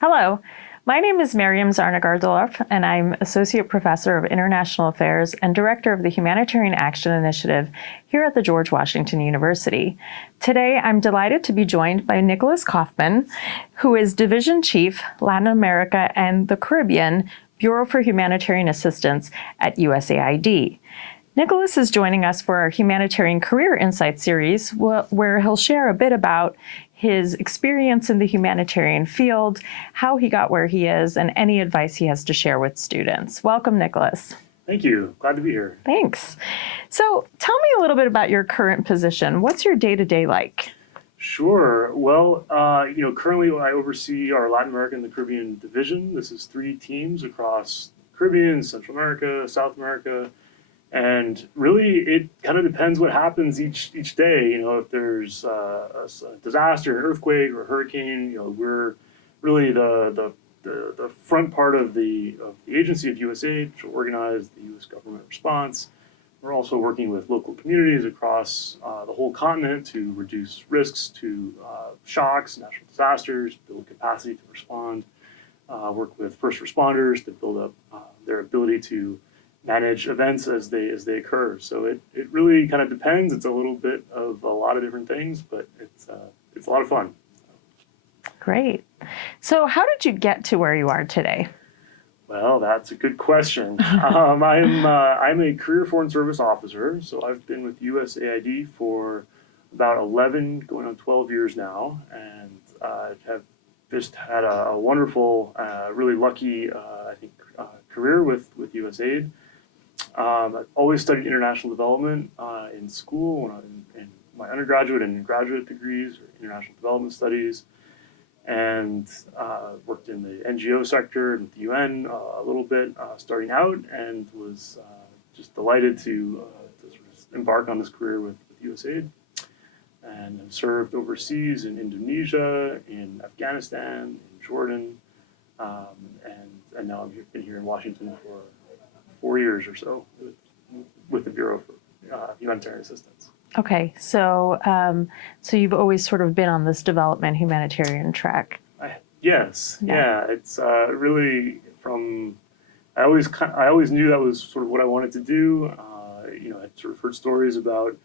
Hello, my name is Maryam Zarnegar Deloffre, and I'm Associate Professor of International Affairs and Director of the Humanitarian Action Initiative here at the George Washington University. Today, I'm delighted to be joined by Nicholas Kaufman, who is Division Chief, Latin America and the Caribbean, Bureau for Humanitarian Assistance at USAID. Nicholas is joining us for our Humanitarian Career Insights series, where he'll share a bit about his experience in the humanitarian field, how he got where he is, and any advice he has to share with students. Welcome, Nicholas. Thank you. Glad to be here. Thanks. So tell me a little bit about your current position. What's your day-to-day like? Sure. Well, currently I oversee our Latin America and the Caribbean division. This is 3 teams across Caribbean, Central America, South America. And really, it kind of depends what happens each day. If there's a disaster, an earthquake, or a hurricane, we're really the front part of the agency of USAID, which will organize the U.S. government response. We're also working with local communities across the whole continent to reduce risks to shocks, natural disasters, build capacity to respond. Work with first responders to build up their ability to manage events as they occur. So it really kind of depends. It's a little bit of a lot of different things, but it's a lot of fun. Great. So how did you get to where you are today? Well, that's a good question. I'm a career foreign service officer, so I've been with USAID for about 11, going on 12 years now, and have just had a wonderful, really lucky, career with USAID. I've always studied international development in school, when I was in my undergraduate and graduate degrees, or international development studies, and worked in the NGO sector and with the UN a little bit starting out, and was just delighted to sort of embark on this career with USAID. And I've served overseas in Indonesia, in Afghanistan, in Jordan, and now I've been here in Washington for 4 years or so with the Bureau for Humanitarian Assistance. Okay, so you've always sort of been on this development humanitarian track. Yes, yeah. It's really I always knew that was sort of what I wanted to do. I'd sort of heard stories about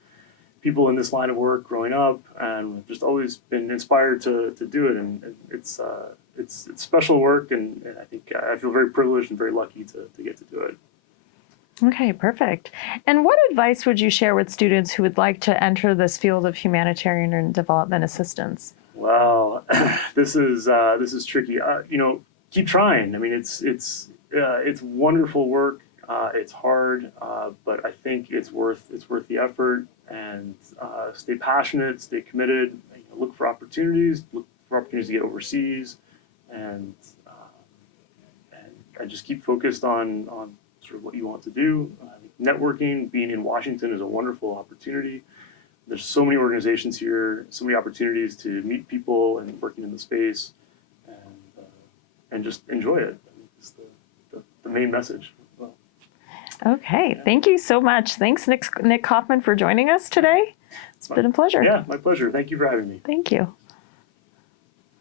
people in this line of work growing up, and just always been inspired to do it. And it's special work, and I think I feel very privileged and very lucky to get to do it. Okay, perfect. And what advice would you share with students who would like to enter this field of humanitarian and development assistance? Well, this is tricky. Keep trying. I mean, it's wonderful work. It's hard, but I think it's worth the effort. And stay passionate, stay committed. Look for opportunities. Look for opportunities to get overseas, and just keep focused on sort of what you want to do. Networking, being in Washington, is a wonderful opportunity. There's so many organizations here, so many opportunities to meet people and working in the space, and just enjoy it. It's the main message. Well, okay, thank you so much. Thanks, Nick Kaufman, for joining us today. It's been a pleasure. Yeah, my pleasure. Thank you for having me. Thank you.